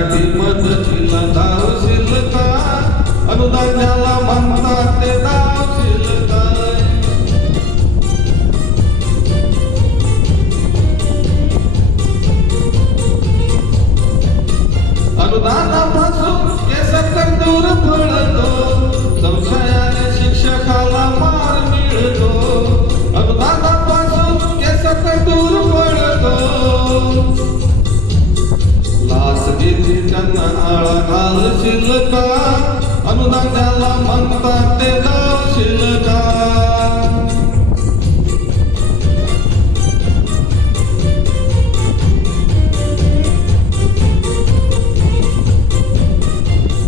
मराठी मदतीला धावशील काय अनुदान ज्याला म्हणतात ते धावशील अनुदान घालशील का अनुदान म्हणतात ते का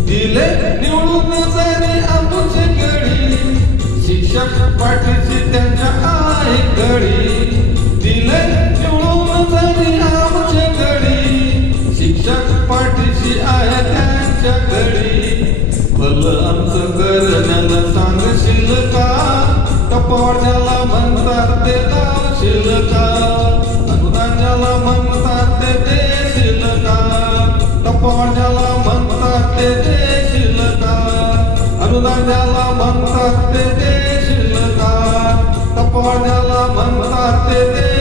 दिले निवडून जरी आमची गडी शिक्षक पाठीशी त्यांच्या आहे गडी. भलं आमचं करण्याला सांगशील का म्हणतात ते लावशील का अनुदानाला म्हणतात ते देशील का म्हणतात ते देशील का अनुदानाला म्हणतात ते देशील का म्हणतात ते